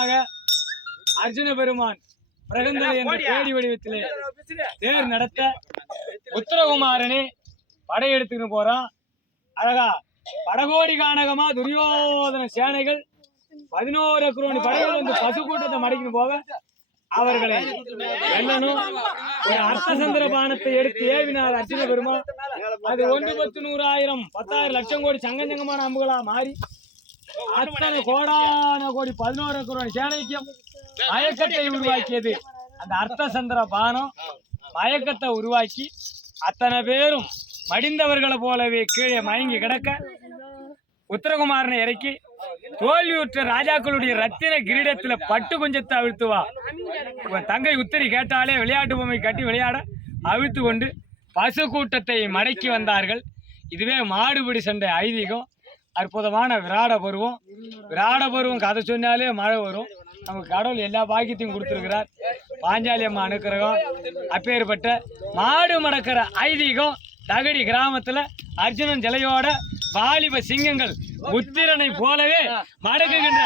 காரணமாக அர்ஜுன பெருமான் பிரகந்தலை என்ற பேடி வடிவத்திலே தேர் நடத்த உத்தரகுமாரனே படையெடுத்துன்னு போறான். அழகா படகோடி காணகமா துரியோதன சேனைகள் 11 அக்ரோணி படைகள் வந்து பசு கூட்டத்தை மடக்கின்னு போக அவர்களை வெல்லணும். ஒரு அர்த்தசந்திர பானத்தை எடுத்து ஏவினார் அர்ஜுன பெருமான். அது 1 10 100 10,000 லட்சம் கோடி சங்கஞ்சங்கமான அம்புகளா மாறி அத்தனை கோடான கோடி 11 அக்ரோணி சேனைக்கும் மயக்கத்தை உருவாக்கியது. அந்த அர்த்தசந்திர பானம் மயக்கத்தை உருவாக்கி அத்தனை பேரும் மடிந்தவர்களை போலவே கீழே மயங்கி கிடக்க உத்தரகுமாரனை இறக்கி தோல்வியுற்ற ராஜாக்களுடைய ரத்தின கிரீடத்துல பட்டு கொஞ்சத்தை அவிழ்த்துவா. தங்கை உத்தரி கேட்டாலே விளையாட்டு பொம்மை கட்டி விளையாட அவிழ்த்து கொண்டு பசு கூட்டத்தை மடக்கி வந்தார்கள். இதுவே மாடுபிடி சண்டை ஐதீகம். அற்புதமான விராட பருவம். விராட பருவம் கதை சொன்னாலே மழை வரும். நமக்கு கடவுள் எல்லா பாக்கியத்தையும் கொடுத்துருக்கிறார். பாஞ்சாலி அம்மா அனுக்கிரகம். அப்பேற்பட்ட மாடு மடக்கிற ஐதீகம் தகடி கிராமத்துல அர்ஜுனன் சிலையோட வாலிப சிங்கங்கள் உத்திரனை போலவே மடக்குகின்ற